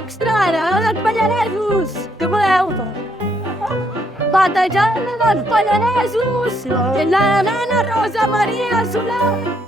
extra dels Pallaresos! Què voleu? Batejada dels Pallaresos! La nena Rosa Maria Soler!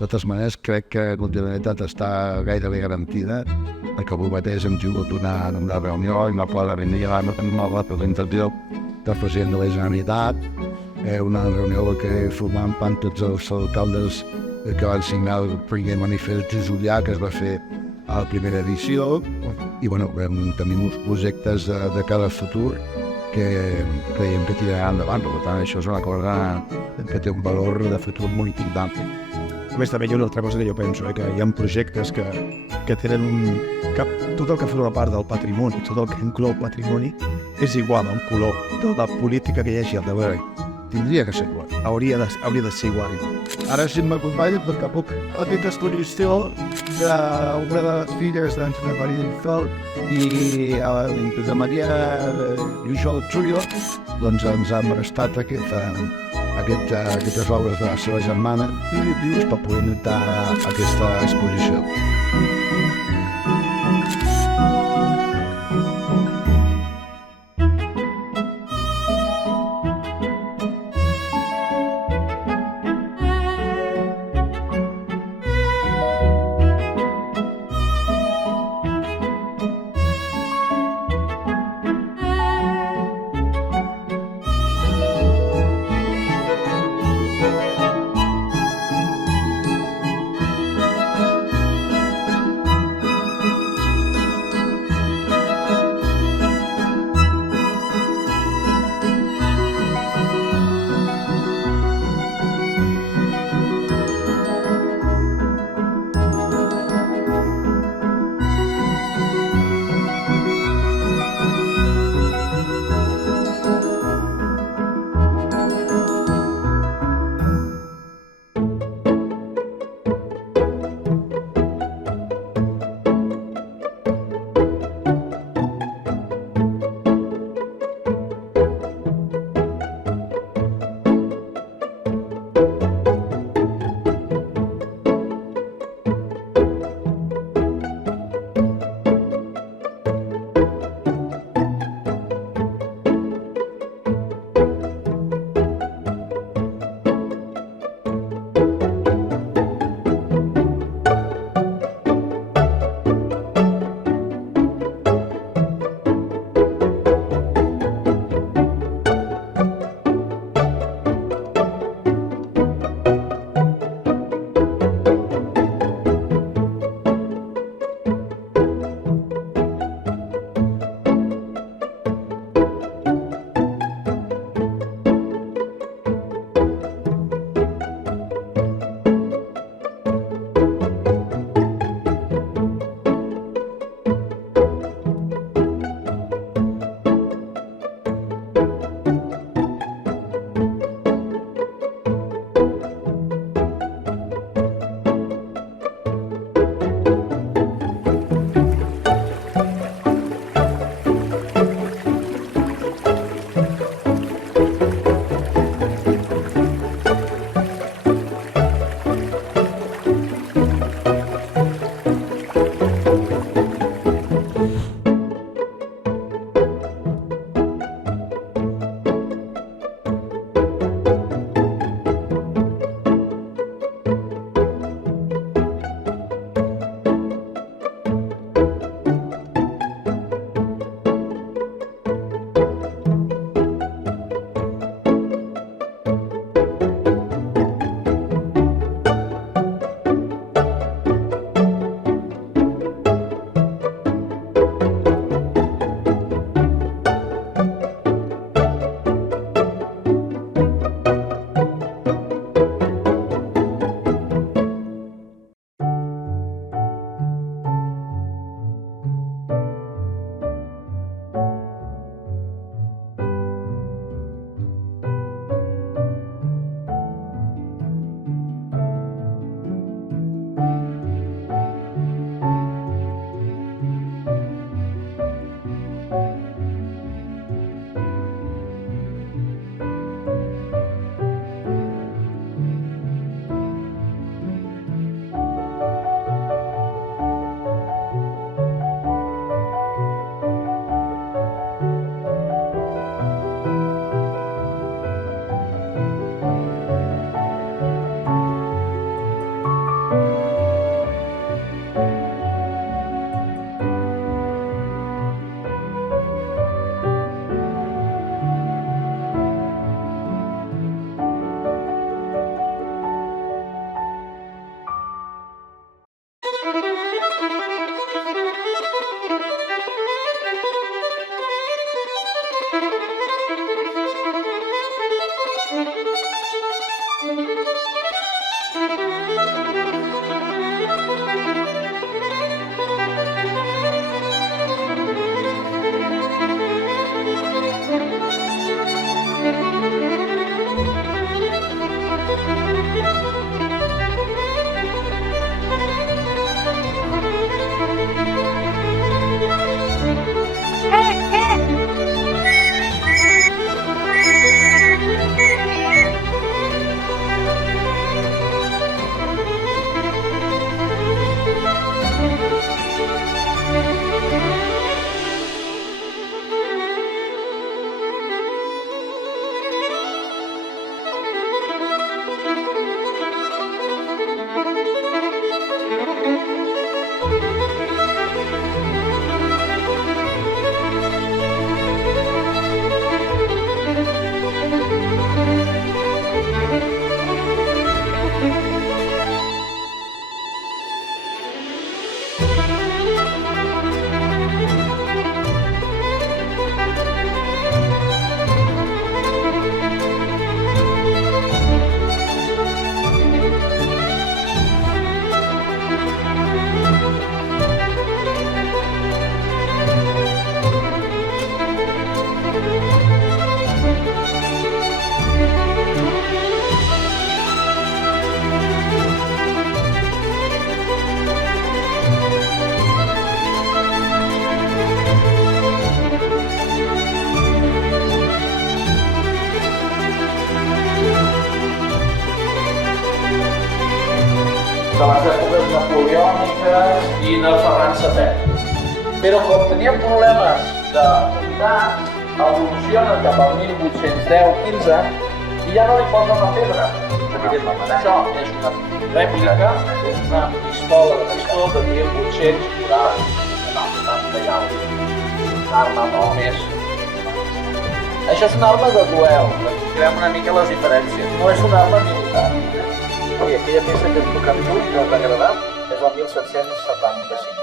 De totes maneres, crec que la continuïtat està gairebé garantida, perquè avui mateix hem tingut una reunió i no poden venir a la representació del president de la Generalitat, una reunió que formant part tots els alcaldes que van signar el primer manifest de Julià, que es va fer a la primera edició, i bueno, tenim uns projectes de cara al futur que creiem que tiraran endavant. Per tant, això és una cosa que té un valor de futur molt important. A més, també hi ha una altra cosa que jo penso, que hi ha projectes que tenen tot el que forma part del patrimoni, tot el que inclou patrimoni, és igual a un color de la política que hi hagi al darrere. Tindria que ser igual. Hauria de ser igual. Ara, si m'acompanya, perquè puc aquesta exposició d'una de les filles d'en Maria Infel i de Maria Lluixó Xulio, doncs ens han prestat aquestes obres de la seva germana i per poder notar aquesta exposició. de les èpoques napoleòniques i de Ferran VII. Però com tenien problemes de unitat, evolucionen cap al 1810-15 i ja no li posen la pedra. Això és una rèplica, és una pistola de pistó de 1890 i alguna cosa. Una arma molt més. Això és una arma de duel, creem una mica les diferències. No és una arma militar. I aquella peça que hem tocat tu i no t'ha agradat és la 1775.